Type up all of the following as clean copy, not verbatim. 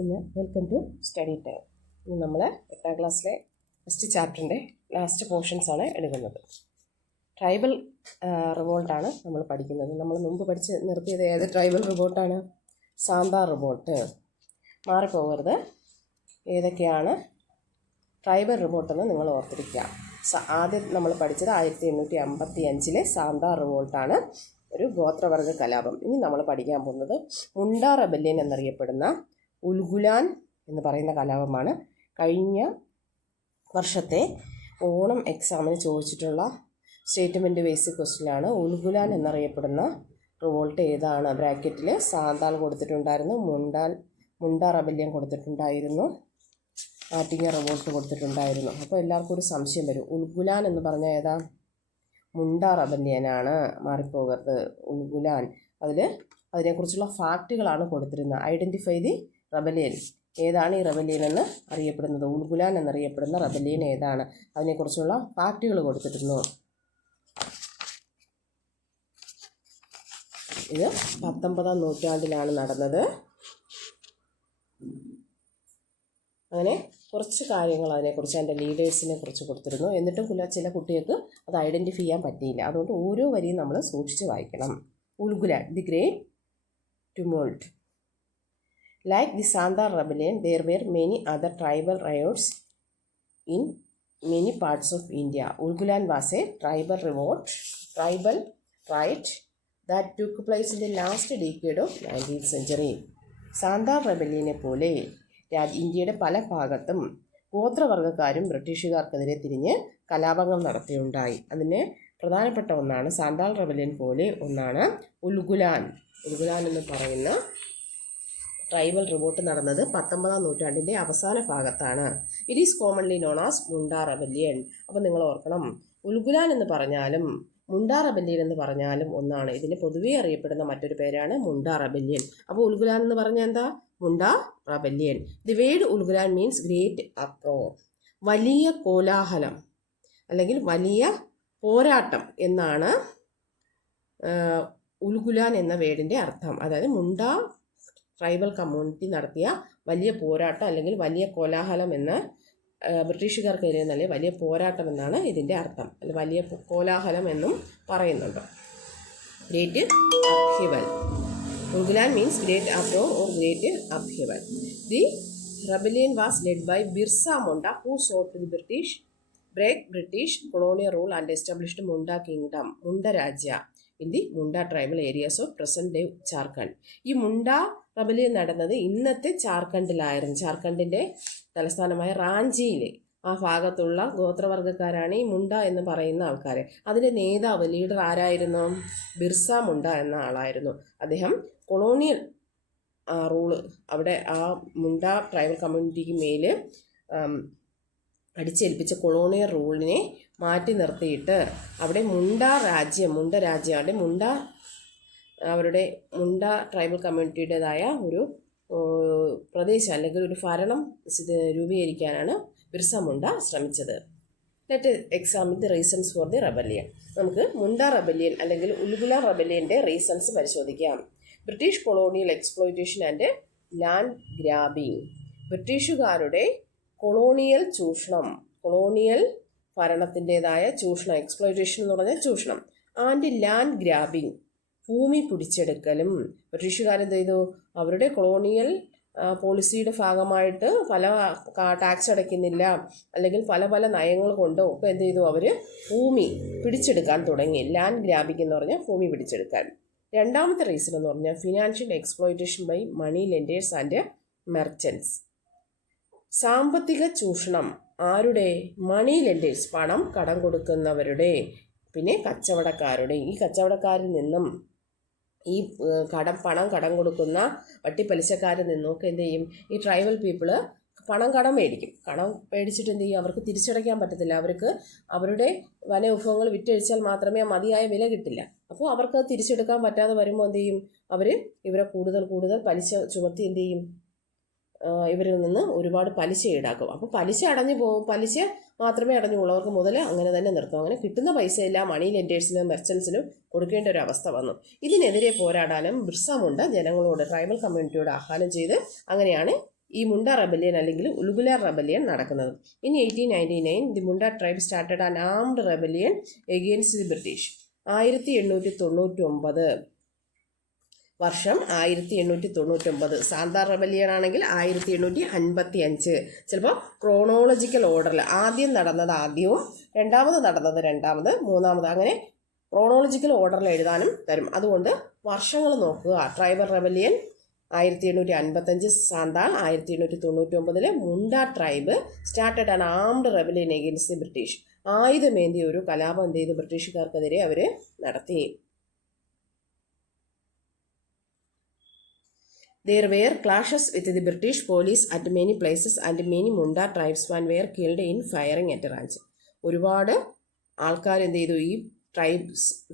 ഇന്ന് welcome to study time. ഇന്ന് നമ്മൾ 8ാം ക്ലാസ്സിലെ ഫസ്റ്റ് ചാപ്റ്ററിൻ്റെ ലാസ്റ്റ് പോർഷൻസാണ് എടുക്കുന്നത്. ട്രൈബൽ റിവോൾട്ടാണ് നമ്മൾ പഠിക്കുന്നത്. നമ്മൾ മുമ്പ് പഠിച്ച് നിർത്തിയത് ഏത് ട്രൈബൽ റിവോൾട്ടാണ്? സാന്താർ റിവോൾട്ട്. മാറിപ്പോകരുത്. ഏതൊക്കെയാണ് ട്രൈബൽ റിവോൾട്ടെന്ന് നിങ്ങൾ ഓർത്തിരിക്കുക. ആദ്യം നമ്മൾ പഠിച്ചത് 1855 സാന്താർ റിവോൾട്ടാണ്, ഒരു ഗോത്രവർഗ കലാപം. ഇനി നമ്മൾ പഠിക്കാൻ പോകുന്നത് മുണ്ട റെബല്യൻ എന്നറിയപ്പെടുന്ന ഉൽഗുലാൻ എന്ന് പറയുന്ന കലാപമാണ്. കഴിഞ്ഞ വർഷത്തെ ഓണം എക്സാമിന് ചോദിച്ചിട്ടുള്ള സ്റ്റേറ്റ്മെൻറ്റ് ബേസിക് ക്വസ്റ്റ്യനാണ്. ഉൽഗുലാൻ എന്നറിയപ്പെടുന്ന റിവോൾട്ട് ഏതാണ്? ബ്രാക്കറ്റിൽ സാന്താൾ കൊടുത്തിട്ടുണ്ടായിരുന്നു, മുണ്ട റെബല്യൻ കൊടുത്തിട്ടുണ്ടായിരുന്നു, ആറ്റിങ്ങ റിവോൾട്ട് കൊടുത്തിട്ടുണ്ടായിരുന്നു. അപ്പോൾ എല്ലാവർക്കും ഒരു സംശയം വരും, ഉൽഗുലാൻ എന്ന് പറഞ്ഞാൽ ഏതാ? മുണ്ട റെബല്യനാണ്. മാറിപ്പോകരുത്. ഉൽഗുലാൻ അതിനെക്കുറിച്ചുള്ള ഫാക്റ്റുകളാണ് കൊടുത്തിരുന്നത്. Identify the rebellion. ഏതാണ് ഈ റെബല്യൻ എന്ന് അറിയപ്പെടുന്നത്? ഉൽഗുലാൻ എന്നറിയപ്പെടുന്ന റെബല്യൻ ഏതാണ്? അതിനെക്കുറിച്ചുള്ള ഫാക്റ്റുകൾ കൊടുത്തിരുന്നു. ഇത് 19ാം നൂറ്റാണ്ടിലാണ് നടന്നത്. അങ്ങനെ കുറച്ച് കാര്യങ്ങൾ അതിനെക്കുറിച്ച്, അതിൻ്റെ ലീഡേഴ്സിനെ കുറിച്ച് കൊടുത്തിരുന്നു. എന്നിട്ടും ചില കുട്ടികൾക്ക് അത് ഐഡൻറ്റിഫൈ ചെയ്യാൻ പറ്റിയില്ല. അതുകൊണ്ട് ഓരോ വരിയും നമ്മൾ സൂക്ഷിച്ച് വായിക്കണം. Ulgulan, the great tumult. Like the Sandar rebellion, there were many other tribal riots in many parts of India. Ulgulan was a tribal riot that took place in the last decade of 19th century. സാന്താർ റെബല്യനെ പോലെ ഇന്ത്യയുടെ പല ഭാഗത്തും ഗോത്രവർഗ്ഗക്കാരും ബ്രിട്ടീഷുകാർക്കെതിരെ തിരിഞ്ഞ് കലാപങ്ങൾ നടത്തിയുണ്ടായി. അതിന് പ്രധാനപ്പെട്ട ഒന്നാണ് സാന്താൾ റെബല്യൻ പോലെ ഒന്നാണ് ഉൽഗുലാൻ എന്ന് പറയുന്ന ട്രൈബൽ റിവോൾട്ട് നടന്നത് 19ാം നൂറ്റാണ്ടിൻ്റെ അവസാന ഭാഗത്താണ്. It is commonly known as Munda rebellion. അപ്പോൾ നിങ്ങൾ ഓർക്കണം, ഉൽഗുലാൻ എന്ന് പറഞ്ഞാലും മുണ്ട റെബല്യൻ എന്ന് പറഞ്ഞാലും ഒന്നാണ്. ഇതിന് പൊതുവെ അറിയപ്പെടുന്ന മറ്റൊരു പേരാണ് മുണ്ട റെബല്യൻ. അപ്പോൾ ഉൽഗുലാൻ എന്ന് പറഞ്ഞാൽ എന്താ? Munda rebellion. The word Ulgulan means great uproar, വലിയ കോലാഹലം അല്ലെങ്കിൽ വലിയ പോരാട്ടം എന്നാണ് ഉൽഗുലാൻ എന്ന വേർഡിൻ്റെ അർത്ഥം. അതായത് മുണ്ട ട്രൈബൽ കമ്മ്യൂണിറ്റി നടത്തിയ വലിയ പോരാട്ടം അല്ലെങ്കിൽ വലിയ കോലാഹലം എന്ന് ബ്രിട്ടീഷുകാർക്കെതിരെ നല്ല വലിയ പോരാട്ടം എന്നാണ് ഇതിൻ്റെ അർത്ഥം. അല്ലെങ്കിൽ വലിയ കോലാഹലം എന്നും പറയുന്നുണ്ട്. Great upheaval. Ulgulan means great uproar or great upheaval. The rebellion was led by Birsa Munda, who sought to break British colonial rule and established Munda Kingdom, Munda Rajya, in the Munda tribal areas of present-day Jharkhand. ഈ മുണ്ട rebellion നടന്നത് ഇന്നത്തെ ജാർഖണ്ഡിലായിരുന്നു. ജാർഖണ്ഡിൻ്റെ തലസ്ഥാനമായ റാഞ്ചിയിലെ ആ ഭാഗത്തുള്ള ഗോത്രവർഗ്ഗക്കാരാണ് ഈ മുണ്ട എന്ന് പറയുന്ന ആൾക്കാർ. അതിൻ്റെ നേതാവ്, ലീഡർ ആരായിരുന്നു? ബിർസ മുണ്ട എന്ന ആളായിരുന്നു. അദ്ദേഹം കൊളോണിയൽ റൂള് അവിടെ ആ മുണ്ട ട്രൈബൽ കമ്മ്യൂണിറ്റിക്ക് മേൽ അടിച്ചേൽപ്പിച്ച കൊളോണിയൽ റൂളിനെ മാറ്റി നിർത്തിയിട്ട് അവിടെ മുണ്ട അവരുടെ മുണ്ട ട്രൈബൽ കമ്മ്യൂണിറ്റിയുടേതായ ഒരു പ്രദേശം അല്ലെങ്കിൽ ഒരു ഭരണം രൂപീകരിക്കാനാണ് ബിർസ മുണ്ട ശ്രമിച്ചത്. Let examine the reasons for the rebellion. നമുക്ക് മുണ്ട റെബല്യൻ അല്ലെങ്കിൽ ഉൽഗുലാൻ റെബല്യൻ്റെ റീസൺസ് പരിശോധിക്കാം. British colonial exploitation and land grabbing. ബ്രിട്ടീഷുകാരുടെ കൊളോണിയൽ ചൂഷണം, കൊളോണിയൽ ഭരണത്തിൻ്റെതായ ചൂഷണം, എക്സ്പ്ലോയിറ്റേഷൻ എന്ന് പറഞ്ഞാൽ ചൂഷണം, ആൻഡ് ലാൻഡ് ഗ്രാബിംഗ്, ഭൂമി പിടിച്ചെടുക്കലും. ബ്രിട്ടീഷുകാരെന്ത് ചെയ്തു? അവരുടെ കൊളോണിയൽ പോളിസിയുടെ ഭാഗമായിട്ട് പല ടാക്സ് അടയ്ക്കുന്നില്ല അല്ലെങ്കിൽ പല നയങ്ങൾ കൊണ്ടോ ഒക്കെ എന്ത് ചെയ്തു? അവർ ഭൂമി പിടിച്ചെടുക്കാൻ തുടങ്ങി. ലാൻഡ് ഗ്രാബിംഗ് എന്ന് പറഞ്ഞാൽ ഭൂമി പിടിച്ചെടുക്കാൻ. രണ്ടാമത്തെ റീസൺ എന്ന് പറഞ്ഞാൽ financial exploitation by money lenders and merchants. സാമ്പത്തിക ചൂഷണം. ആരുടെ? മണി ലെൻഡേഴ്സ്, പണം കടം കൊടുക്കുന്നവരുടെ, പിന്നെ കച്ചവടക്കാരുടെ. ഈ കച്ചവടക്കാരിൽ നിന്നും ഈ പണം കടം കൊടുക്കുന്ന വട്ടിപ്പലിശക്കാരിൽ നിന്നൊക്കെ എന്ത് ചെയ്യും? ഈ ട്രൈബൽ പീപ്പിള് കടം മേടിക്കും. കടം മേടിച്ചിട്ട് എന്ത് ചെയ്യും? അവർക്ക് തിരിച്ചടയ്ക്കാൻ പറ്റത്തില്ല. അവർക്ക് അവരുടെ വനവിഭവങ്ങൾ വിറ്റഴിച്ചാൽ മാത്രമേ മതിയായ വില കിട്ടില്ല. അപ്പോൾ അവർക്ക് തിരിച്ചെടുക്കാൻ പറ്റാതെ വരുമ്പോൾ എന്ത് ചെയ്യും? അവർ ഇവരെ കൂടുതൽ പലിശ ചുമത്തി എന്ത് ചെയ്യും? ഇവരിൽ നിന്ന് ഒരുപാട് പലിശ ഈടാക്കും. അപ്പോൾ പലിശ അടഞ്ഞു പോകും. പലിശ മാത്രമേ അടഞ്ഞുള്ളൂ. അവർക്ക് മുതൽ അങ്ങനെ തന്നെ നിർത്തും. അങ്ങനെ കിട്ടുന്ന പൈസയെല്ലാം മണി ലെൻഡേഴ്സിനും മെർച്ചൻസിനും കൊടുക്കേണ്ട ഒരു അവസ്ഥ വന്നു. ഇതിനെതിരെ പോരാടാനും ബിർസ മുണ്ട ജനങ്ങളോട്, ട്രൈബൽ കമ്മ്യൂണിറ്റിയോട് ആഹ്വാനം ചെയ്ത് അങ്ങനെയാണ് ഈ മുണ്ട റെബല്യൻ അല്ലെങ്കിൽ ഉൽഗുലാർ റെബല്യൻ നടക്കുന്നത്. In 1899 the Munda tribe started an armed rebellion against the British. 1899 വർഷം 1899. സാന്താർ റെബല്യൻ ആണെങ്കിൽ 1855. ചിലപ്പോൾ ക്രോണോളജിക്കൽ ഓർഡറിൽ ആദ്യം നടന്നത് ആദ്യവും രണ്ടാമത് നടന്നത് രണ്ടാമത് മൂന്നാമത് അങ്ങനെ ക്രോണോളജിക്കൽ ഓർഡറിൽ എഴുതാനും തരും. അതുകൊണ്ട് വർഷങ്ങൾ നോക്കുക. Tribal rebellion 1855, Santhal 1899. Munda tribe started an armed rebellion against the British. ആയുധമേന്തിയ ഒരു കലാപം എന്ത് ചെയ്തു? ബ്രിട്ടീഷുകാർക്കെതിരെ അവർ നടത്തി. There were clashes with the British police at many places and many Munda tribesmen were killed in firing at a ranch. ഒരുപാട് ആൾക്കാർ എന്ത് ചെയ്തു? ഈ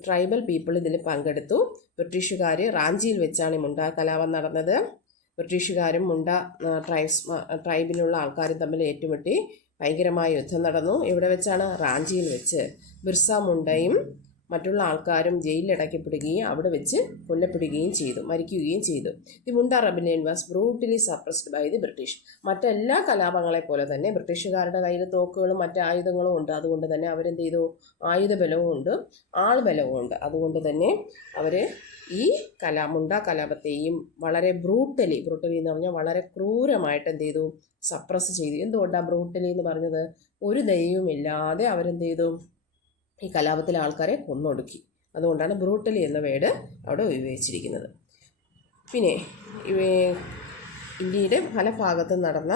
ട്രൈബൽ പീപ്പിൾ ഇതിൽ പങ്കെടുത്തു. ബ്രിട്ടീഷുകാർ റാഞ്ചിയിൽ വെച്ചാണ് ഈ മുണ്ട കലാപം നടന്നത്. ബ്രിട്ടീഷുകാരും മുണ്ട ട്രൈബിലുള്ള ആൾക്കാരും തമ്മിൽ ഏറ്റുമുട്ടി ഭയങ്കരമായ യുദ്ധം നടന്നു. എവിടെ വെച്ചാണ്? റാഞ്ചിയിൽ വെച്ച്. ബിർസ മുണ്ടയും മറ്റുള്ള ആൾക്കാരും ജയിലിലടയ്ക്കപ്പെടുകയും അവിടെ വെച്ച് കൊല്ലപ്പെടുകയും ചെയ്തു, മരിക്കുകയും ചെയ്തു. The Munda rebellion was brutally suppressed by the British. മറ്റെല്ലാ കലാപങ്ങളെ പോലെ തന്നെ ബ്രിട്ടീഷുകാരുടെ കയ്യിൽ തോക്കുകളും മറ്റ് ആയുധങ്ങളും ഉണ്ട്. അതുകൊണ്ട് തന്നെ അവരെന്ത് ചെയ്തു? ആയുധബലവും ഉണ്ട്, ആൾബലവും ഉണ്ട്. അതുകൊണ്ട് തന്നെ അവർ ഈ മുണ്ട കലാപത്തെയും വളരെ ബ്രൂട്ടലി എന്ന് പറഞ്ഞാൽ വളരെ ക്രൂരമായിട്ട് എന്ത് ചെയ്തു? സപ്രസ് ചെയ്തു. എന്തുകൊണ്ടാണ് ബ്രൂട്ടലി എന്ന് പറഞ്ഞത്? ഒരു ദയവുമില്ലാതെ അവരെന്ത് ചെയ്തു? ഈ കലാപത്തിലെ ആൾക്കാരെ കൊന്നൊടുക്കി. അതുകൊണ്ടാണ് ബ്രൂട്ടലി എന്ന വേർഡ് അവിടെ ഉപയോഗിച്ചിരിക്കുന്നത്. പിന്നെ ഇന്ത്യയുടെ പല ഭാഗത്തും നടന്ന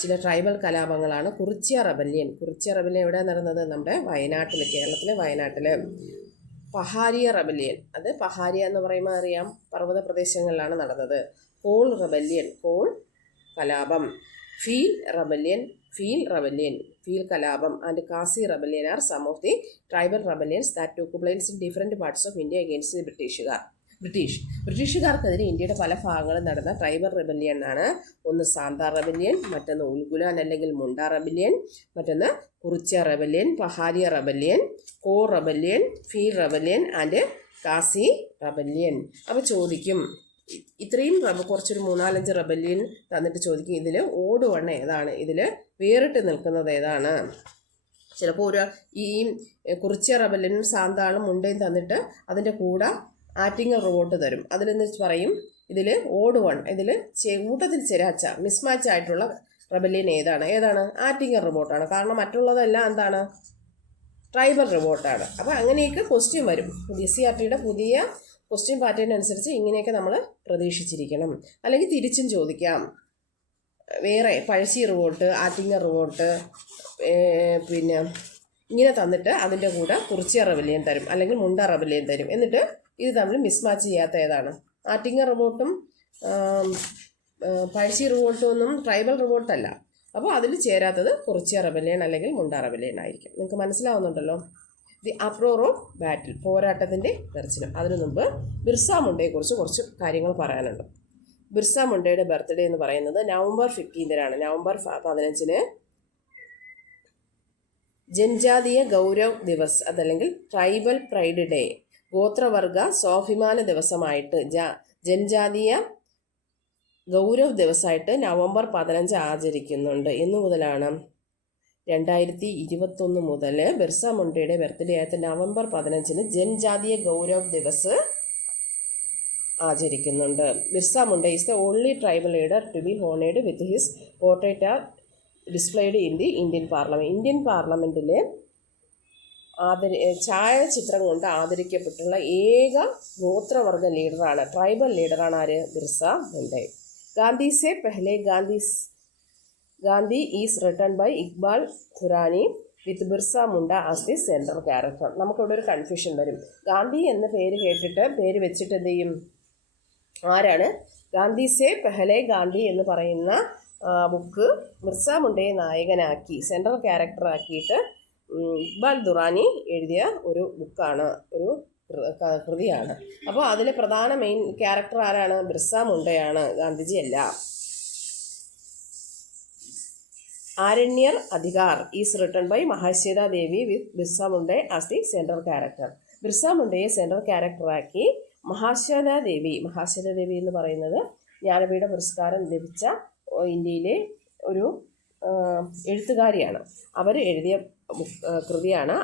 ചില ട്രൈബൽ കലാപങ്ങളാണ് കുറിച്യ റെബല്യൻ. കുറിച്യ റെബല്യൻ എവിടെ നടന്നത്? നമ്മുടെ വയനാട്ടിൽ, കേരളത്തിലെ വയനാട്ടിൽ. പഹാരിയ റെബല്യൻ, അത് പഹാരിയ എന്ന് പറയുമ്പോൾ അറിയാം, പർവ്വത പ്രദേശങ്ങളിലാണ് നടന്നത്. കോൾ റെബല്യൻ, കോൾ കലാപം. ഫീൽ റെബല്യൻ, ഫീൽ കലാപം. And Khasi rebellion are some of the tribal rebellions that took place in different parts of India against the ബ്രിട്ടീഷുകാർക്കെതിരെ ഇന്ത്യയുടെ പല ഭാഗങ്ങളും നടന്ന ട്രൈബൽ റെബല്യൻ ആണ്. ഒന്ന് സാന്താർ റെബല്യൻ, മറ്റൊന്ന് ഉൽഗുലാൻ അല്ലെങ്കിൽ മുണ്ട റെബല്യൻ, മറ്റൊന്ന് Kurichya rebellion, Pahariya rebellion, Kol rebellion, Bhil rebellion and Khasi rebellion. അപ്പോൾ ചോദിക്കും, ഇത്രയും കുറച്ചൊരു 4-5 റെബല്യൻ തന്നിട്ട് ചോദിക്കും, ഇതിൽ ഓട് വണ്ണ ഏതാണ്? ഇതിൽ വേറിട്ട് നിൽക്കുന്നത് ഏതാണ്? ചിലപ്പോൾ ഈ കുറിച്യ റെബല്യനും സാന്താളും മുണ്ടയും തന്നിട്ട് അതിൻ്റെ കൂടെ ആറ്റിങ്ങൽ റിവോൾട്ട് തരും. അതിലെന്ന് പറയും ഇതിൽ ഓട് വൺ, ഇതിൽ കൂട്ടത്തിൽ ചെരാച്ച മിസ്മാച്ച് ആയിട്ടുള്ള റെബല്യൻ ഏതാണ്? ആറ്റിങ്ങൽ റിവോൾട്ടാണ്. കാരണം മറ്റുള്ളതെല്ലാം എന്താണ്? ട്രൈബൽ റിവോൾട്ടാണ്. അപ്പോൾ അങ്ങനെയൊക്കെ ക്വസ്റ്റ്യൻ വരും. SCERTയുടെ പുതിയ ക്വസ്റ്റ്യൻ പാറ്റേൺ അനുസരിച്ച് ഇങ്ങനെയൊക്കെ നമ്മൾ പ്രതീക്ഷിച്ചിരിക്കണം. അല്ലെങ്കിൽ തിരിച്ചും ചോദിക്കാം. വേറെ പഴശ്ശി റിവോൾട്ട്, ആറ്റിങ്ങൽ റിവോൾട്ട്, പിന്നെ ഇങ്ങനെ തന്നിട്ട് അതിൻ്റെ കൂടെ കുറിച്യ റെബല്യൻ തരും, അല്ലെങ്കിൽ മുണ്ട റെബല്യൻ തരും. എന്നിട്ട് ഇത് തമ്മിൽ മിസ്മാച്ച് ചെയ്യാത്ത ഏതാണ്? ആറ്റിങ്ങൽ റിവോൾട്ടും പഴശ്ശി റിവോൾട്ടും ഒന്നും ട്രൈബൽ റിവോൾട്ടല്ല. അപ്പോൾ അതിൽ ചേരാത്തത് കുറിച്യ റെബല്യൻ അല്ലെങ്കിൽ മുണ്ട റെബല്യൻ ആയിരിക്കും. നിങ്ങൾക്ക് മനസ്സിലാവുന്നുണ്ടല്ലോ? ദി അപ്രോർ ഓഫ് ബാറ്റിൽ, പോരാട്ടത്തിൻ്റെ ദർശനം. അതിനു മുമ്പ് ബിർസ മുണ്ടയെക്കുറിച്ച് കുറച്ച് കാര്യങ്ങൾ പറയാനുണ്ട്. ബിർസ മുണ്ടയുടെ ബർത്ത്ഡേ എന്ന് പറയുന്നത് നവംബർ 15 നവംബർ 15 ജൻജാതീയ ഗൗരവ് ദിവസ്, അതല്ലെങ്കിൽ ട്രൈബൽ പ്രൈഡ് ഡേ, ഗോത്രവർഗ സ്വാഭിമാന ദിവസമായിട്ട് ജൻജാതീയ ഗൗരവ് ദിവസമായിട്ട് നവംബർ 15 ആചരിക്കുന്നുണ്ട്. എന്നു മുതലാണ്? 2021 മുതൽ ബിർസ മുണ്ടയുടെ ബർത്ത്ഡേ ആയിട്ട് നവംബർ 15 ജൻജാതീയ ഗൗരവ് ദിവസ് ആചരിക്കുന്നുണ്ട്. Birsa Munda is the only tribal leader to be honoured with his portrait are displayed in the Indian parliament. Indian പാർലമെൻറ്റിലെ ഛായാചിത്രം കൊണ്ട് ആദരിക്കപ്പെട്ടുള്ള ഏക ഗോത്രവർഗ ലീഡറാണ്, ട്രൈബൽ ലീഡറാണ് ആര്? Birsa Munda. Gandhi Se Pehle Gandhi is written by Iqbal Khurani with Birsa Munda as the central character. നമുക്കിവിടെ ഒരു കൺഫ്യൂഷൻ വരും. ഗാന്ധി എന്ന പേര് വെച്ചിട്ട് എന്ത് ചെയ്യും? ആരാണ്? ഗാന്ധി സെ പെഹ്ലെ ഗാന്ധി എന്ന് പറയുന്ന ബുക്ക് ബിർസ മുണ്ടയെ നായകനാക്കി സെൻട്രൽ ക്യാരക്ടർ ആക്കിയിട്ട് ഇക്ബാൽ ദുറാനി എഴുതിയ ഒരു ബുക്കാണ്, ഒരു കൃതിയാണ്. അപ്പോൾ അതിലെ പ്രധാന മെയിൻ ക്യാരക്ടർ ആരാണ്? ബിർസ മുണ്ടയാണ്, ഗാന്ധിജി അല്ല. Aranyer Adhikar is written by Mahasweta Devi with Birsa Munda as the central character. Birsa മുണ്ടയെ സെൻട്രൽ ക്യാരക്ടറാക്കി മഹാശ്വേത ദേവി എന്ന് പറയുന്നത് ജ്ഞാനപീഠ പുരസ്കാരം ലഭിച്ച ഇന്ത്യയിലെ ഒരു എഴുത്തുകാരിയാണ്. അവർ എഴുതിയ കൃതിയാണ്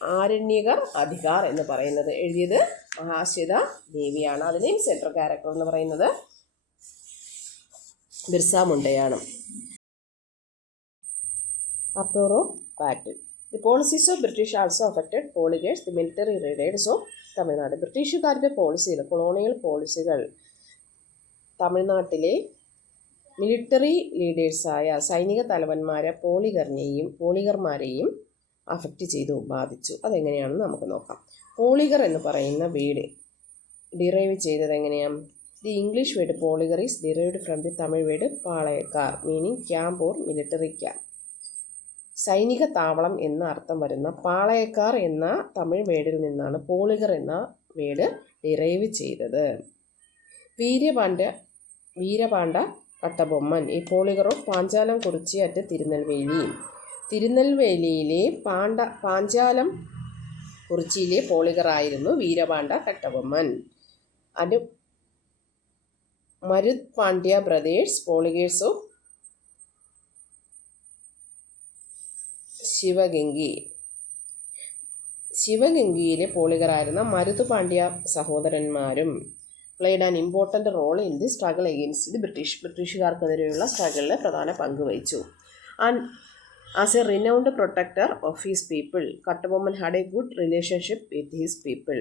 ആരണ്യകർ അധികാർ എന്ന് പറയുന്നത്. എഴുതിയത് മഹാശ്വേത ദേവിയാണ്. അതിനെയും സെൻട്രൽ ക്യാരക്ടർ എന്ന് പറയുന്നത് Birsa മുണ്ടയാണ്. Uproar of battle. The policies of British also affected polygates, the military raiders of Tamil Nadu. ബ്രിട്ടീഷുകാരുടെ പോളിസികൾ, കൊളോണിയൽ പോളിസികൾ തമിഴ്നാട്ടിലെ മിലിറ്ററി ലീഡേഴ്സായ സൈനിക തലവന്മാരെ പോളിഗർമാരെയും അഫക്റ്റ് ചെയ്തു, ബാധിച്ചു. അതെങ്ങനെയാണെന്ന് നമുക്ക് നോക്കാം. പോളിഗർ എന്ന് പറയുന്ന വേർഡ് ഡിറൈവ് ചെയ്തത് എങ്ങനെയാണ്? The English word polygar is derived from the Tamil word Palayakkar, meaning camp or military camp. സൈനിക താവളം എന്ന അർത്ഥം വരുന്ന പാളയക്കാർ എന്ന തമിഴ് വേർഡിൽ നിന്നാണ് പോളിഗർ എന്ന വേർഡ് ഡിറൈവ് ചെയ്തത്. വീരപാണ്ഡ കട്ടബൊമ്മൻ ഈ polygar of Panchalam Kurichi at തിരുനെൽവേലിയിലെ പാഞ്ചാലം കുറിച്ചിയിലെ പോളിഗറായിരുന്നു Veerapandya Kattabomman. And Maruthu Pandya brothers polygars of ശിവഗംഗയിലെ പോളിഗറായിരുന്ന മരുത് പാണ്ഡ്യ സഹോദരന്മാരും played an important role in the struggle against the ബ്രിട്ടീഷുകാർക്കെതിരെയുള്ള സ്ട്രഗിളിൽ പ്രധാന പങ്ക് വഹിച്ചു. And as a renowned protector of his people Kattabomman had a good relationship with his people.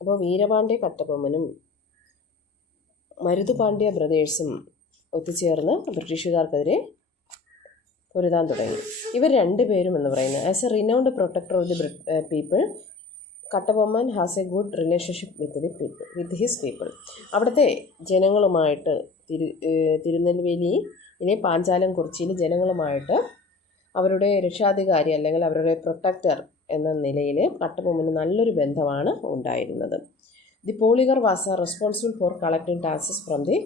അപ്പോൾ വീരപാണ്ഡ്യ കട്ടബൊമ്മനും മരുതുപാണ്ഡ്യ ബ്രദേഴ്സും ഒത്തുചേർന്ന് ബ്രിട്ടീഷുകാർക്കെതിരെ പൊരുതാൻ തുടങ്ങി. ഇവർ രണ്ടുപേരും എന്ന് പറയുന്നത് as a renowned protector of the people Kattabomman has a good relationship with his people. അവിടുത്തെ ജനങ്ങളുമായിട്ട് തിരുനെൽവേലിയിലെ പാഞ്ചാലം കുറിച്ചിയിലെ ജനങ്ങളുമായിട്ട് അവരുടെ രക്ഷാധികാരി അല്ലെങ്കിൽ അവരുടെ പ്രൊട്ടക്ടർ എന്ന നിലയിൽ കട്ടബൊമ്മന് നല്ലൊരു ബന്ധമാണ് ഉണ്ടായിരുന്നത്. The polygar was responsible for collecting taxes from the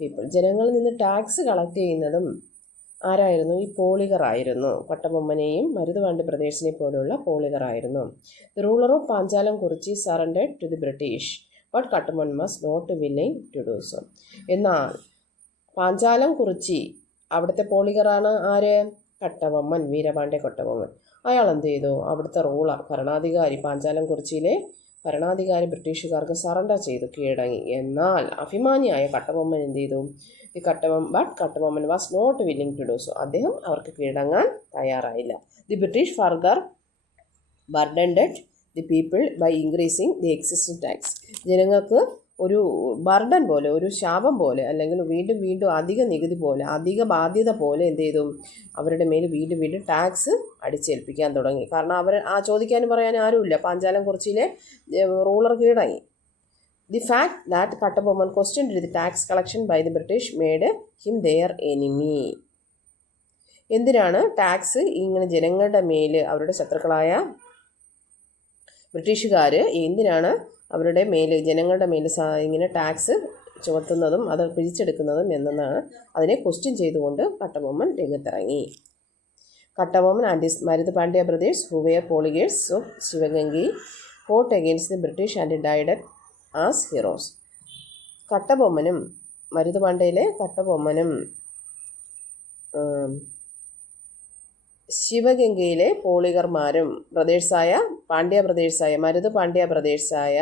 people. ജനങ്ങളിൽ നിന്ന് ടാക്സ് കളക്ട് ചെയ്യുന്നതും ആരായിരുന്നു? ഈ പോളിഗർ ആയിരുന്നു. കട്ടബൊമ്മനെയും മരുതുപാണ്ഡ്യ ബ്രദേഴ്സിനെ പോലുള്ള പോളിഗർ ആയിരുന്നു. The ruler of Panchalam Kurichi surrendered to the British but Kattabomman was not willing to do so. എന്നാൽ പാഞ്ചാലം കുറിച്ചി അവിടുത്തെ പോളിഗറാണ് ആര്? കട്ടബൊമ്മൻ, വീരപാണ്ഡ്യ കട്ടബൊമ്മൻ. അയാൾ എന്ത് ചെയ്തു? അവിടുത്തെ റൂളർ, ഭരണാധികാരി, പാഞ്ചാലം കുറിച്ചിയിലെ ഭരണാധികാരി ബ്രിട്ടീഷുകാർക്ക് സറണ്ടർ ചെയ്തു, കീഴടങ്ങി. എന്നാൽ അഭിമാനിയായ കട്ടബൊമ്മൻ എന്ത് ചെയ്തു? Kattabomman was not willing to do so. അദ്ദേഹം അവർക്ക് കീഴടങ്ങാൻ തയ്യാറായില്ല. The British further burdened the people by increasing the existing tax. ജനങ്ങൾക്ക് ഒരു ബർഡൻ പോലെ, ഒരു ശാപം പോലെ, അല്ലെങ്കിൽ വീണ്ടും വീണ്ടും അധിക നികുതി പോലെ, അധിക ബാധ്യത പോലെ എന്ത് ചെയ്തു? അവരുടെ മേൽ വീണ്ടും വീണ്ടും ടാക്സ് അടിച്ചേൽപ്പിക്കാൻ തുടങ്ങി. കാരണം അവർ ചോദിക്കാനും പറയാനും ആരുമില്ല. പാഞ്ചാലം കുറിച്ചിയിലെ റൂളർ കീഴടങ്ങി. The fact that Kattabomman questioned the tax collection by the British made him their enemy. എന്തിനാണ് ടാക്സ് ഇങ്ങനെ ജനങ്ങളുടെ മേൽ, അവരുടെ ശത്രുക്കളായ ബ്രിട്ടീഷുകാർ എന്തിനാണ് അവരുടെ മേൽ, ജനങ്ങളുടെ മേൽ ഇങ്ങനെ ടാക്സ് ചുമത്തുന്നതും അത് പിരിച്ചെടുക്കുന്നതും എന്നാണ് അതിനെ ക്വസ്റ്റ്യൻ ചെയ്തുകൊണ്ട് കട്ടബൊമ്മൻ രംഗത്തിറങ്ങി. Kattabomman and his Maruthupandya brothers who were polygars of Sivaganga fought against the British and died as heroes. കട്ടബൊമ്മനും മരുതുപാണ്ഡ്യയിലെ കട്ടബൊമ്മനും ശിവഗംഗയിലെ പോളിഗർമാരും മരുത് പാണ്ഡ്യ ബ്രദേഴ്സായ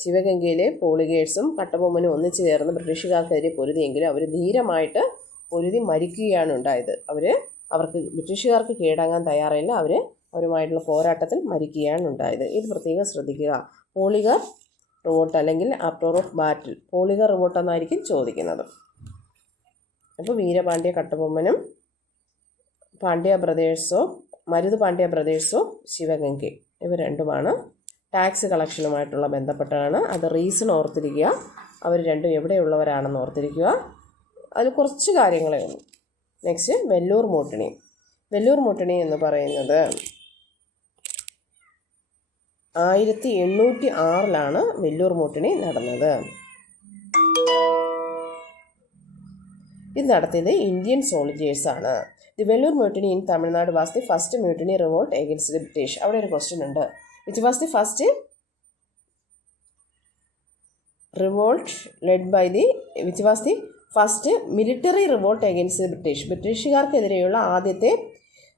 ശിവഗംഗയിലെ പോളിഗേഴ്സും കട്ടബൊമ്മനും ഒന്നിച്ചു ചേർന്ന് ബ്രിട്ടീഷുകാർക്കെതിരെ പൊരുതിയെങ്കിലും അവർ ധീരമായിട്ട് പൊരുതി മരിക്കുകയാണ് ഉണ്ടായത്. അവർക്ക് ബ്രിട്ടീഷുകാർക്ക് കീഴടങ്ങാൻ തയ്യാറില്ല. അവരുമായിട്ടുള്ള പോരാട്ടത്തിൽ മരിക്കുകയാണ് ഉണ്ടായത്. ഇത് പ്രത്യേകം ശ്രദ്ധിക്കുക. പോളിഗർ റിവോൾട്ട് അല്ലെങ്കിൽ അപ്രോർ ഓഫ് ബാറ്റിൽ, പോളിഗർ റിവോൾട്ട് എന്നായിരിക്കും ചോദിക്കുന്നത്. അപ്പോൾ വീരപാണ്ഡ്യ കട്ടബൊമ്മനും മരുത് പാണ്ഡ്യ ബ്രദേഴ്സോ ശിവഗംഗ ഇവർ രണ്ടുമാണ് ടാക്സ് കളക്ഷനുമായിട്ടുള്ള ബന്ധപ്പെട്ടാണ്. അത് റീസൺ ഓർത്തിരിക്കുക. അവർ രണ്ടും എവിടെയുള്ളവരാണെന്ന് ഓർത്തിരിക്കുക. അതിൽ കുറച്ച് കാര്യങ്ങളേ ഉള്ളൂ. നെക്സ്റ്റ് വെല്ലൂർ മൂട്ടണി എന്ന് പറയുന്നത് 1806 വെല്ലൂർ മൂട്ടണി നടന്നത്. ഇത് നടത്തിയത് ഇന്ത്യൻ സോൾജേഴ്സാണ്. The Vellore mutiny in Tamil Nadu was the first mutiny revolt against the British. അവിടെ ഒരു ക്വസ്റ്റ്യൻ ഉണ്ട്. Which was the first revolt led by the which was the first military revolt against the British. ബ്രിട്ടീഷുകാർക്കെതിരെയുള്ള ആദ്യത്തെ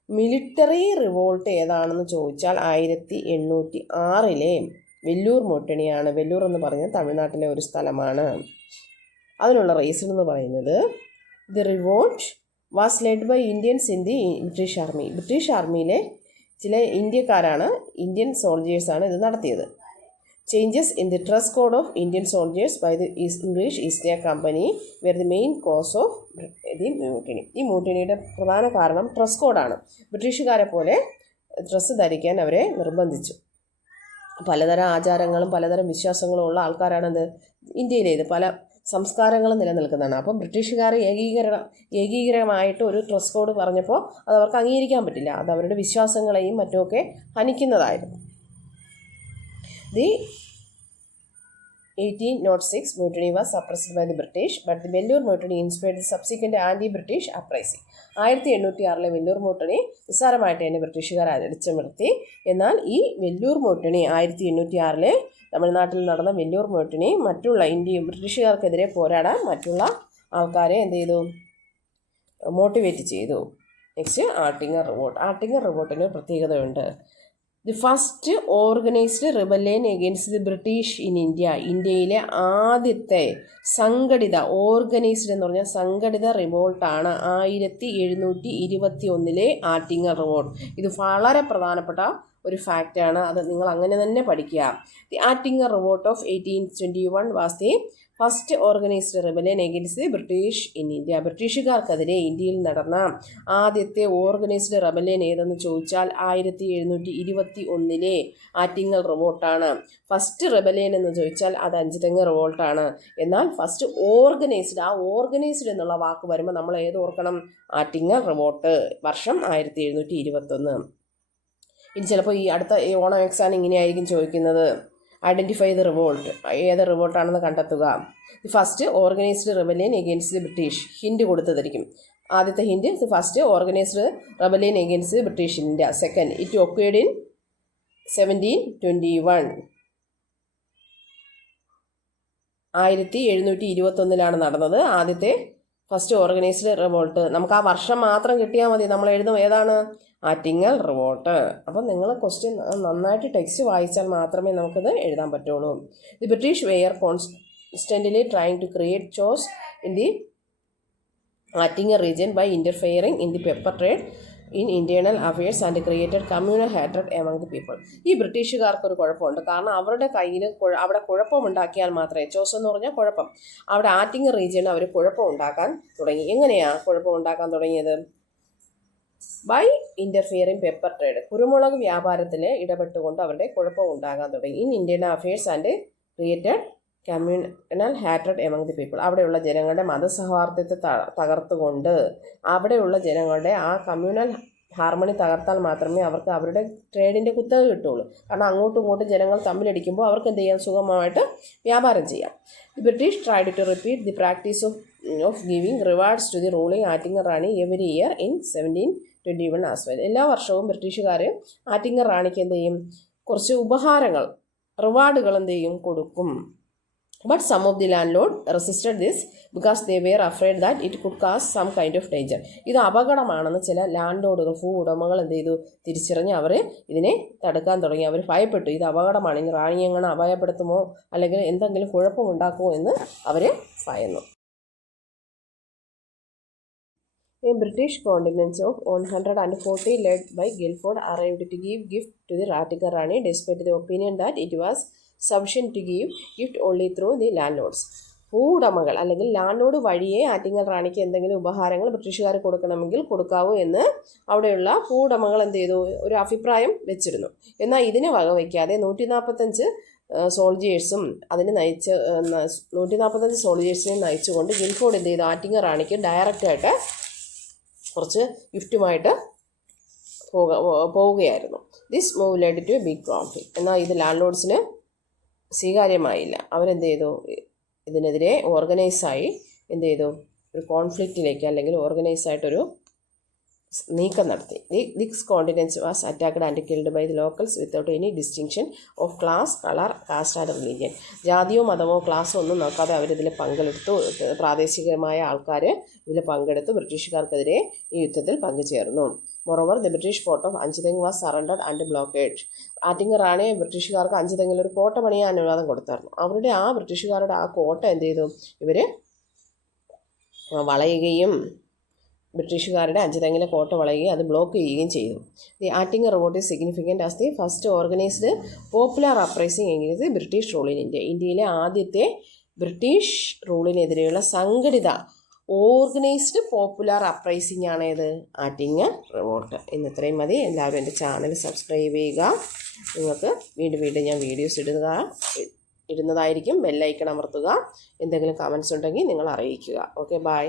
മിലിറ്ററി റിവോൾട്ട് ഏതാണെന്ന് ചോദിച്ചാൽ 1806 വെല്ലൂർ മ്യൂട്ടിനിയാണ്. വെല്ലൂർ എന്ന് പറയുന്നത് തമിഴ്നാട്ടിലെ ഒരു സ്ഥലമാണ്. അതിനുള്ള റീസൺ എന്ന് പറയുന്നത് the revolt was led by Indians in the British army. British ആർമിയിലെ ചില ഇന്ത്യക്കാരാണ്, ഇന്ത്യൻ സോൾജേഴ്സാണ് ഇത് നടത്തിയത്. Changes in the dress code of Indian soldiers by the English East India Company were the main cause of the mutiny. ഈ മ്യൂട്ടിനിയുടെ പ്രധാന കാരണം ഡ്രസ് കോഡാണ്. ബ്രിട്ടീഷുകാരെ പോലെ ഡ്രസ്സ് ധരിക്കാൻ അവരെ നിർബന്ധിച്ചു. പലതരം ആചാരങ്ങളും പലതരം വിശ്വാസങ്ങളും ഉള്ള ആൾക്കാരാണത് ഇന്ത്യയിലേത്. പല സംസ്കാരങ്ങളും നിലനിൽക്കുന്നതാണ്. അപ്പം ബ്രിട്ടീഷുകാർ ഏകീകരമായിട്ട് ഒരു ഡ്രസ് കോഡ് പറഞ്ഞപ്പോൾ അത് അവർക്ക് അംഗീകരിക്കാൻ പറ്റില്ല. അത് അവരുടെ വിശ്വാസങ്ങളെയും മറ്റുമൊക്കെ ഹനിക്കുന്നതായിരുന്നു. The 1806 mutiny was suppressed by the British, but the Vellore mutiny inspired the subsequent anti-British uprising. 1806 Vellore mutiny നിസ്സാരമായിട്ട് തന്നെ ബ്രിട്ടീഷുകാർ അടിച്ചമർത്തി. എന്നാൽ ഈ വെല്ലൂർ മ്യൂട്ടണി 1806 തമിഴ്നാട്ടിൽ നടന്ന വെല്ലൂർ മ്യൂട്ടണി മറ്റുള്ള ബ്രിട്ടീഷുകാർക്കെതിരെ പോരാടാൻ മറ്റുള്ള ആൾക്കാരെ എന്ത് ചെയ്തു? മോട്ടിവേറ്റ് ചെയ്തു. Next ആർട്ടിങ്ങർ revolt. ആർട്ടിങ്ങർ റിവോൾട്ടിന് പ്രത്യേകതയുണ്ട്. The first organised rebellion against the British in India. ഇന്ത്യയിലെ ആദ്യത്തെ സംഘടിത, ഓർഗനൈസ്ഡ് എന്ന് പറഞ്ഞാൽ സംഘടിത റിവോൾട്ടാണ് 1721 ആർട്ടിങ്ങർ റിവോൾട്ട്. ഇത് വളരെ പ്രധാനപ്പെട്ട ഒരു ഫാക്റ്റാണ്. അത് നിങ്ങൾ അങ്ങനെ തന്നെ പഠിക്കുക. The Attingal revolt of 1821 was the first organised rebellion against the British in India. ബ്രിട്ടീഷുകാർക്കെതിരെ ഇന്ത്യയിൽ നടന്ന ആദ്യത്തെ ഓർഗനൈസ്ഡ് റിബല്യൻ ഏതെന്ന് ചോദിച്ചാൽ 1721 ആറ്റിങ്ങൽ റിവോൾട്ടാണ്. ഫസ്റ്റ് റിബല്യൻ എന്ന് ചോദിച്ചാൽ അത് അഞ്ചുതെങ്ങ് റിവോൾട്ടാണ്. എന്നാൽ ഫസ്റ്റ് ഓർഗനൈസ്ഡ്, ആ ഓർഗനൈസ്ഡ് എന്നുള്ള വാക്ക് വരുമ്പോൾ നമ്മൾ ഏത് ഓർക്കണം? ആറ്റിങ്ങൽ റിവോൾട്ട്, വർഷം 1721. ഇനി ചിലപ്പോൾ ഈ അടുത്ത ഓണം എക്സാം ഇങ്ങനെയായിരിക്കും ചോദിക്കുന്നത്. ഐഡൻറ്റിഫൈ ദ റിവോൾട്ട്, ഏത് റിവോൾട്ടാണെന്ന് കണ്ടെത്തുക. The first organised rebellion against the British. Hint കൊടുത്തതായിരിക്കും. ആദ്യത്തെ hint the first organised rebellion against the British in India. Second, it occurred in 1721. 1721 നടന്നത് ആദ്യത്തെ ഫസ്റ്റ് ഓർഗനൈസ്ഡ് റിവോൾട്ട്. നമുക്ക് ആ വർഷം മാത്രം കിട്ടിയാൽ മതി. നമ്മൾ എഴുതും ഏതാണ്? ആറ്റിങ്ങൽ റിവോൾട്ട്. അപ്പം നിങ്ങൾ ക്വസ്റ്റ്യൻ നന്നായിട്ട് ടെക്സ്റ്റ് വായിച്ചാൽ മാത്രമേ നമുക്കത് എഴുതാൻ പറ്റുള്ളൂ. The British were constantly trying to create chaos in the Attingal region by interfering in the pepper trade in internal affairs and created communal hatred among the people. ഈ ബ്രിട്ടീഷുകാർക്കൊരു കുഴപ്പമുണ്ട്. കാരണം അവരുടെ കയ്യിൽ അവിടെ കുഴപ്പമുണ്ടാക്കിയാൽ മാത്രമേ, ചോസ് എന്ന് പറഞ്ഞാൽ കുഴപ്പം, അവിടെ ആറ്റിങ്ങൽ റീജിയനിൽ അവർ കുഴപ്പമുണ്ടാക്കാൻ തുടങ്ങി. എങ്ങനെയാണ് കുഴപ്പമുണ്ടാക്കാൻ തുടങ്ങിയത്? By interfering pepper trade. കുരുമുളക് വ്യാപാരത്തിൽ ഇടപെട്ടുകൊണ്ട് അവരുടെ കുഴപ്പമുണ്ടാകാൻ തുടങ്ങി. In internal affairs and created communal hatred among the people. അവിടെയുള്ള ജനങ്ങളുടെ മതസൗഹാർദ്ദത്തെ തകർത്തുകൊണ്ട്, അവിടെയുള്ള ജനങ്ങളുടെ ആ കമ്മ്യൂണൽ ഹാർമണി തകർത്താൽ മാത്രമേ അവർക്ക് അവരുടെ ട്രേഡിൻ്റെ കുത്തക കിട്ടുള്ളൂ. കാരണം അങ്ങോട്ടും ഇങ്ങോട്ടും ജനങ്ങൾ തമ്മിലടിക്കുമ്പോൾ അവർക്ക് എന്ത് ചെയ്യാം? സുഗമമായിട്ട് വ്യാപാരം ചെയ്യാം. The British tried to repeat the practice of giving rewards to the ruling Attingal Rani every year in 1721 as well. എല്ലാ വർഷവും ബ്രിട്ടീഷുകാർ ആറ്റിങ്ങൽ റാണിക്ക് എന്ത് ചെയ്യും? കുറച്ച് ഉപഹാരങ്ങൾ, റിവാർഡുകൾ എന്ത് ചെയ്യും? കൊടുക്കും. But some of the landlord resisted this because they were afraid that it could cause some kind of danger. ഇത് അപകടമാണെന്ന് ചില ലാൻഡ് ലോഡുകൾ, ഭൂ ഉടമകൾ എന്ത് ചെയ്തു? തിരിച്ചറിഞ്ഞ് അവർ ഇതിനെ തടുക്കാൻ തുടങ്ങി. അവർ ഭയപ്പെട്ടു. ഇത് അപകടമാണ്, ഇനി റാണി എങ്ങനെ അപായപ്പെടുത്തുമോ അല്ലെങ്കിൽ എന്തെങ്കിലും കുഴപ്പമുണ്ടാക്കുമോ എന്ന് അവർ ഭയന്നു. A British contingent of 140 led by Guilford arrived to give gift to the Attica Rani despite the opinion that it was sufficient to give gift only through the landlords. ഭൂവുടമകൾ അല്ലെങ്കിൽ ലാൻഡ്ലോഡ് വഴിയേ ആറ്റിങ്ങൽ റാണിക്ക് എന്തെങ്കിലും ഉപഹാരങ്ങൾ ബ്രിട്ടീഷുകാർ കൊടുക്കണമെങ്കിൽ കൊടുക്കാവൂ എന്ന് അവിടെയുള്ള ഭൂവുടമകൾ എന്ത് ചെയ്തു? ഒരു അഭിപ്രായം വെച്ചിരുന്നു. എന്നാൽ ഇതിനെ വകവയ്ക്കാതെ 145 സോൾജിയേഴ്സും അതിനെ 145 സോൾജിയേഴ്സിനെ നയിച്ചുകൊണ്ട് ഗിൽഫോർഡ് എന്ത് ചെയ്തു? ആറ്റിങ്ങൽ റാണിക്ക് ഡയറക്റ്റായിട്ട് കുറച്ച് ഗിഫ്റ്റുമായിട്ട് പോവുകയായിരുന്നു. This move led to a big conflict. എന്നാൽ ഇത് ലാൻഡ് ലോഡ്സിന് സ്വീകാര്യമായില്ല. അവരെന്ത് ചെയ്തു? ഇതിനെതിരെ ഓർഗനൈസായി എന്ത് ചെയ്തു? ഒരു കോൺഫ്ലിക്റ്റിലേക്ക് അല്ലെങ്കിൽ ഓർഗനൈസായിട്ടൊരു നീക്കം നടത്തി. This contingents was attacked and killed by the locals without any distinction of class, colour, caste and religion. ജാതിയോ മതമോ ക്ലാസ്സോ ഒന്നും നോക്കാതെ അവരിതിൽ പങ്കെടുത്തു. പ്രാദേശികമായ ആൾക്കാർ ഇതിൽ പങ്കെടുത്ത് ബ്രിട്ടീഷുകാർക്കെതിരെ ഈ യുദ്ധത്തിൽ പങ്കുചേർന്നു. Moreover, the British fort of Anchuthengu was surrendered and blockaded. Attingal റാണി ബ്രിട്ടീഷുകാർക്ക് അഞ്ചുതെങ്ങിൽ ഒരു കോട്ട പണിയാൻ അനുവാദം കൊടുത്തായിരുന്നു. അവരുടെ ബ്രിട്ടീഷുകാരുടെ ആ കോട്ട എന്ത് ചെയ്തു? ഇവർ വളയുകയും ബ്രിട്ടീഷുകാരുടെ അഞ്ചുതെങ്ങിലെ കോട്ട വളയുകയും അത് ബ്ലോക്ക് ചെയ്യുകയും ചെയ്തു. The Attingal revolt is significant as the first organised popular uprising against the British rule in India. ഇന്ത്യയിലെ ആദ്യത്തെ ബ്രിട്ടീഷ് റൂളിനെതിരെയുള്ള സംഘടിത ഓർഗനൈസ്ഡ് പോപ്പുലർ അപ്രൈസിംഗ് ആണേത്? ആറ്റിങ്ങൽ റിവോൾട്ട്. ഇന്ന് ഇത്രയും മതി. എല്ലാവരും എൻ്റെ ചാനൽ സബ്സ്ക്രൈബ് ചെയ്യുക. നിങ്ങൾക്ക് വീണ്ടും ഞാൻ വീഡിയോസ് ഇടുന്നതായിരിക്കും. ബെല്ലൈക്കൺ അമർത്തുക. എന്തെങ്കിലും കമൻസ് ഉണ്ടെങ്കിൽ നിങ്ങൾ അറിയിക്കുക. Okay, by.